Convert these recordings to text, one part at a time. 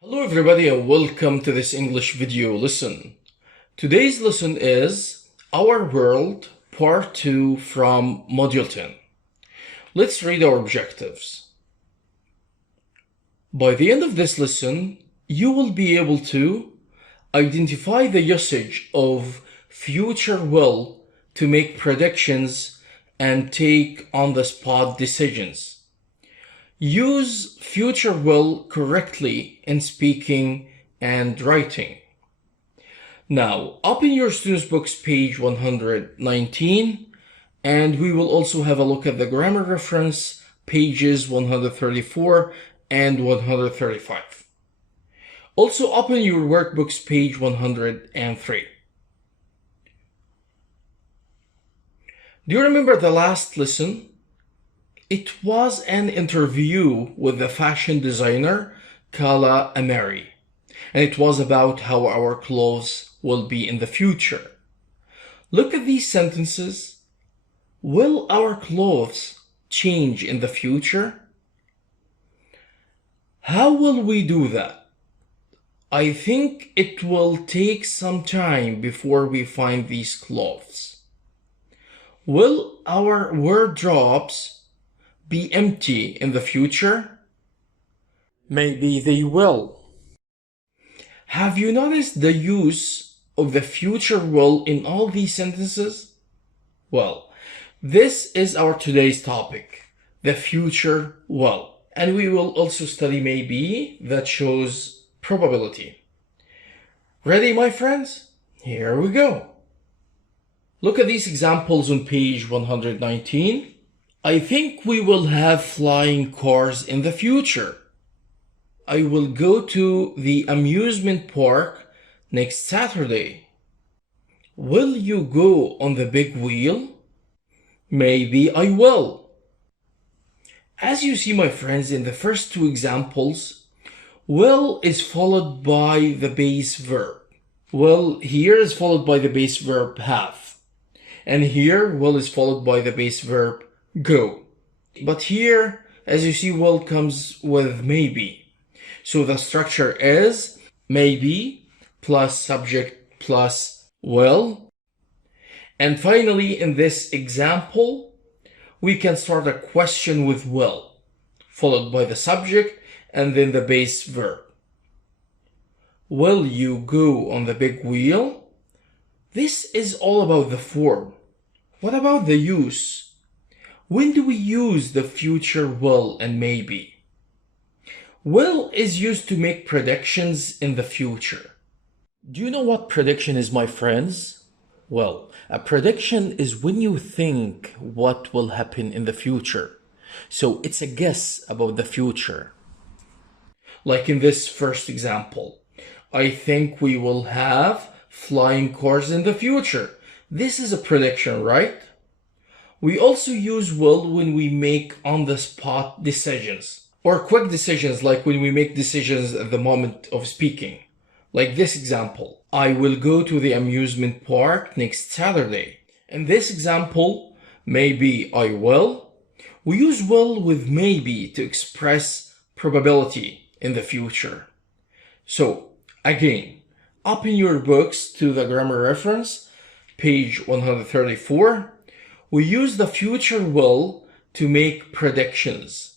Hello everybody and welcome to this English video lesson. Today's lesson is Our World Part 2 from Module 10. Let's read our objectives. By the end of this lesson, you will be able to identify the usage of future will to make predictions and take on-the-spot decisions. Use future will correctly in speaking and writing. Now, open your students' books page 119, and we will also have a look at the grammar reference pages 134 and 135. Also, open your workbooks page 103. Do you remember the last lesson? It was an interview with the fashion designer Kala Ameri, and it was about how our clothes will be in the future. Look at these sentences. Will our clothes change in the future? How will we do that? I think it will take some time before we find these clothes. Will our wardrobes be empty in the future? Maybe they will. Have you noticed the use of the future will in all these sentences? Well, this is our today's topic, the future will. And we will also study maybe that shows probability. Ready, my friends? Here we go. Look at these examples on page 119. I think we will have flying cars in the future. I will go to the amusement park next Saturday. Will you go on the big wheel? Maybe I will. As you see, my friends, in the first two examples, will is followed by the base verb. Will here is followed by the base verb have. And here, will is followed by the base verb go. But here, as you see, will comes with maybe. So the structure is maybe plus subject plus will. And finally, in this example, we can start a question with will, followed by the subject and then the base verb. Will you go on the big wheel? This is all about the form. What about the use? When do we use the future will and maybe? Will is used to make predictions in the future. Do you know what prediction is, my friends? Well, a prediction is when you think what will happen in the future. So it's a guess about the future. Like in this first example, I think we will have flying cars in the future. This is a prediction, right? We also use will when we make on-the-spot decisions or quick decisions, like when we make decisions at the moment of speaking. Like this example, I will go to the amusement park next Saturday. In this example, maybe I will. We use will with maybe to express probability in the future. So again, open your books to the grammar reference, page 134. We use the future will to make predictions.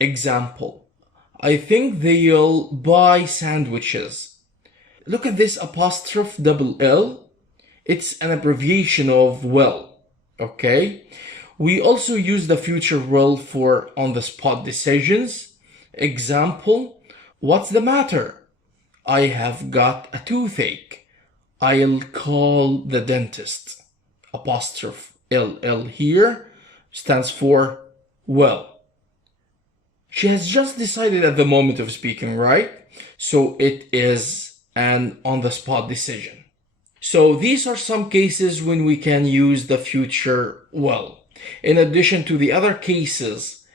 Example, I think they'll buy sandwiches. Look at this apostrophe double L. It's an abbreviation of will, okay? We also use the future will for on-the-spot decisions. Example, what's the matter? I have got a toothache. I'll call the dentist. Apostrophe LL here stands for well. She has just decided at the moment of speaking, right? So it is an on-the-spot decision. So these are some cases when we can use the future will. In addition to the other cases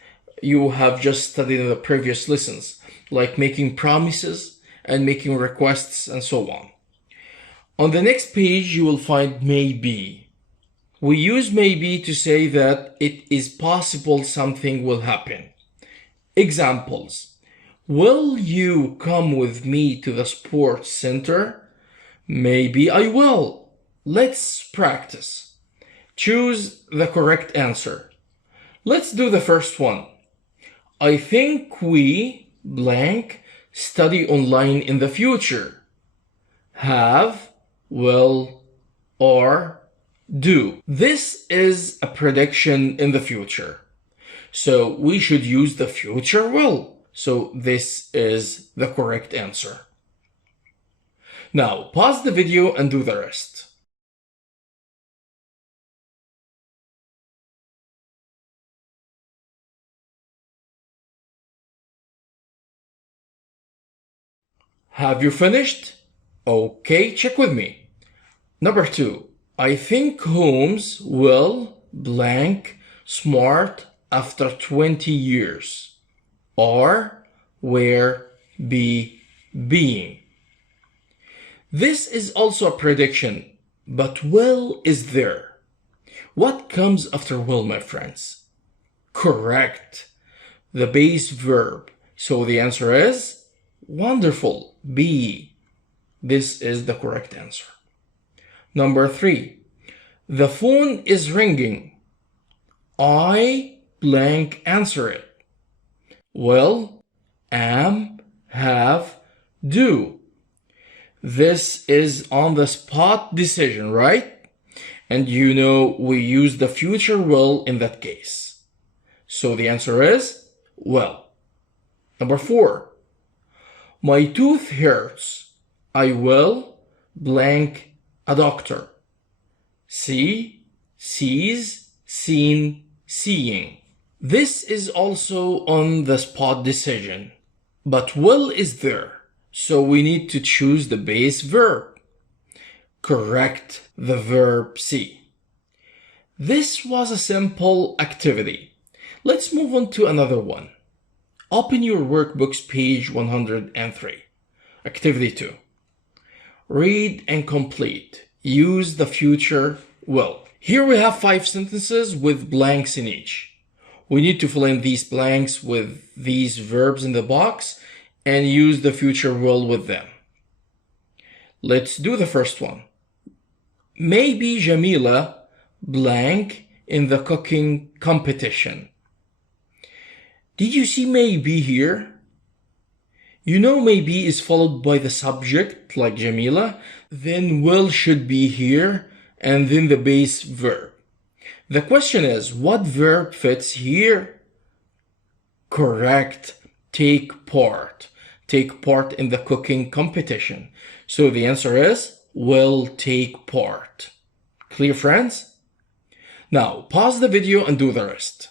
you have just studied in the previous lessons, like making promises and making requests and so on. On the next page, you will find maybe. We use maybe to say that it is possible something will happen. Examples. Will you come with me to the sports center? Maybe I will. Let's practice. Choose the correct answer. Let's do the first one. I think we blank study online in the future. Have, will, or do. This is a prediction in the future. So we should use the future will. So this is the correct answer. Now pause the video and do the rest. Have you finished? Okay, check with me. Number 2. I think Holmes will blank smart after 20 years. Are, were, be, being. This is also a prediction, but will is there. What comes after will, my friends? Correct. The base verb. So the answer is wonderful. Be. This is the correct answer. Number 3. The phone is ringing. I blank answer it. Will, am, have, do. This is on the spot decision, right? And you know we use the future will in that case. So the answer is will. Number 4. My tooth hurts. I will blank a doctor. See, sees, seen, seeing. This is also on the spot decision, but will is there, so we need to choose the base verb. Correct the verb see. This was a simple activity. Let's move on to another one. Open your workbooks, page 103. Activity 2. Read and complete. Use the future will. Here we have 5 sentences with blanks in each. We need to fill in these blanks with these verbs in the box and use the future will with them. Let's do the first one. Maybe Jamila blank in the cooking competition. Did you see maybe here? You know maybe is followed by the subject like Jamila, then will should be here, and then the base verb. The question is, what verb fits here? Correct. Take part. Take part in the cooking competition. So the answer is will take part. Clear, friends? Now pause the video and do the rest.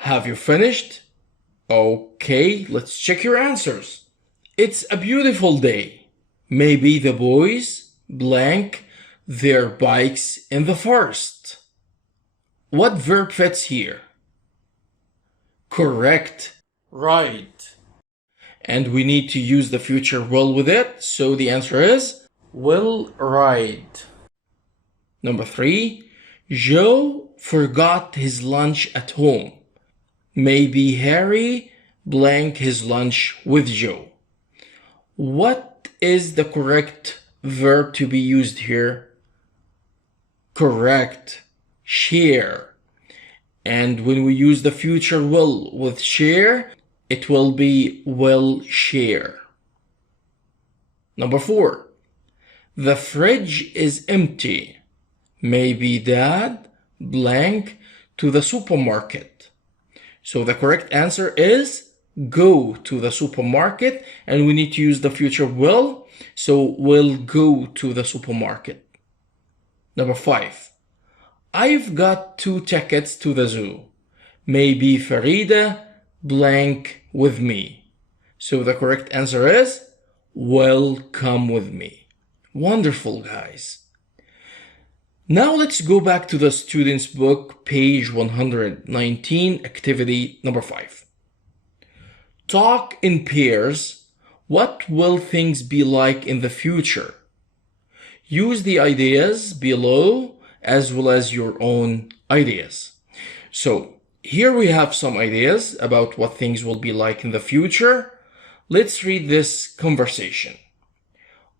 Have you finished? Okay, let's check your answers. It's a beautiful day. Maybe the boys blank their bikes in the forest. What verb fits here? Correct. Right. And we need to use the future will with it, so the answer is will ride. Number 3. Joe forgot his lunch at home. Maybe Harry blank his lunch with Joe. What is the correct verb to be used here? Correct. Share. And when we use the future will with share, it will be will share. Number 4. The fridge is empty. Maybe Dad blank to the supermarket. So the correct answer is go to the supermarket, and we need to use the future will, so we'll go to the supermarket. Number 5. I've got 2 tickets to the zoo. Maybe Farida blank with me. So the correct answer is will come with me. Wonderful, guys. Now let's go back to the student's book, page 119, activity number 5. Talk in pairs What will things be like in the future? Use the ideas below as well as your own ideas. So here we have some ideas about what things will be like in the future. Let's read this conversation.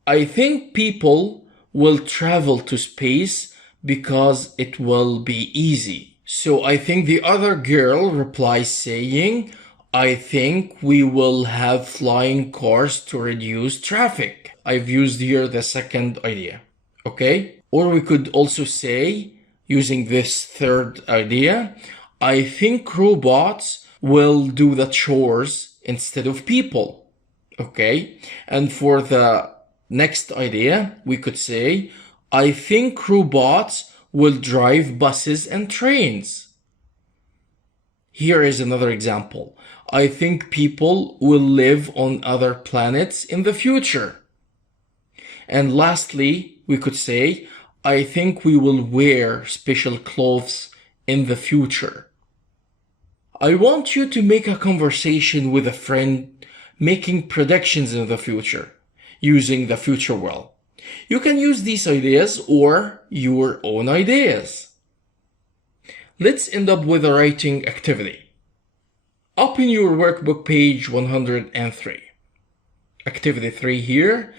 I think people will travel to space because it will be easy. So I think the other girl replies saying, I think we will have flying cars to reduce traffic. I've used here the second idea. Okay? Or we could also say, using this third idea, I think robots will do the chores instead of people. Okay? And for the next idea, we could say, I think robots will drive buses and trains. Here is another example. I think people will live on other planets in the future. And lastly, we could say, I think we will wear special clothes in the future. I want you to make a conversation with a friend making predictions in the future using the future well. You can use these ideas or your own ideas. Let's end up with a writing activity. Open your workbook page 103. Activity 3 here.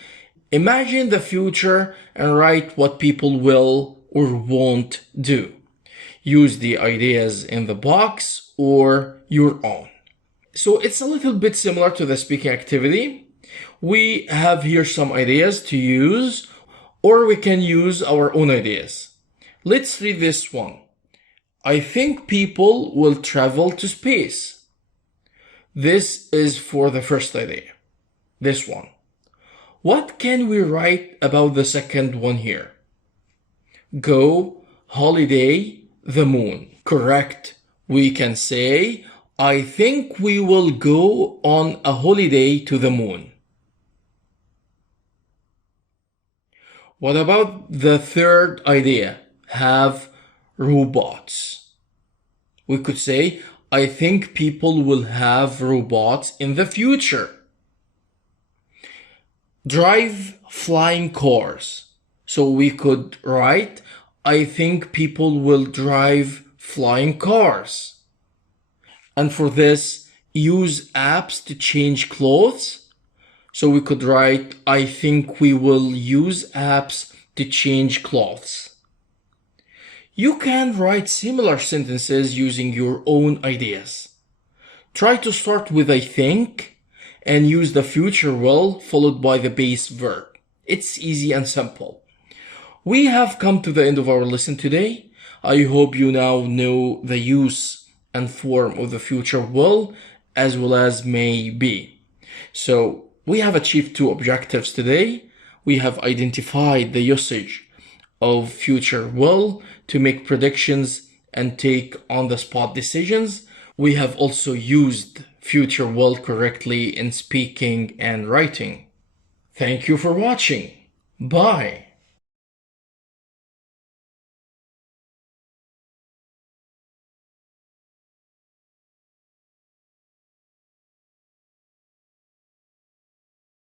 Imagine the future and write what people will or won't do. Use the ideas in the box or your own. So it's a little bit similar to the speaking activity. We have here some ideas to use, or we can use our own ideas. Let's read this one. I think people will travel to space. This is for the first idea. This one. What can we write about the second one here? Go, holiday, the moon. Correct. We can say, I think we will go on a holiday to the moon. What about the third idea? Have robots. We could say, I think people will have robots in the future. Drive flying cars. So we could write, I think people will drive flying cars. And for this, use apps to change clothes. So we could write, I think we will use apps to change clothes. You can write similar sentences using your own ideas. Try to start with I think and use the future will followed by the base verb. It's easy and simple. We have come to the end of our lesson today. I hope you now know the use and form of the future will as well as may be. So we have achieved two objectives today. We have identified the usage of future will to make predictions and take on-the-spot decisions. We have also used future will correctly in speaking and writing. Thank you for watching. Bye.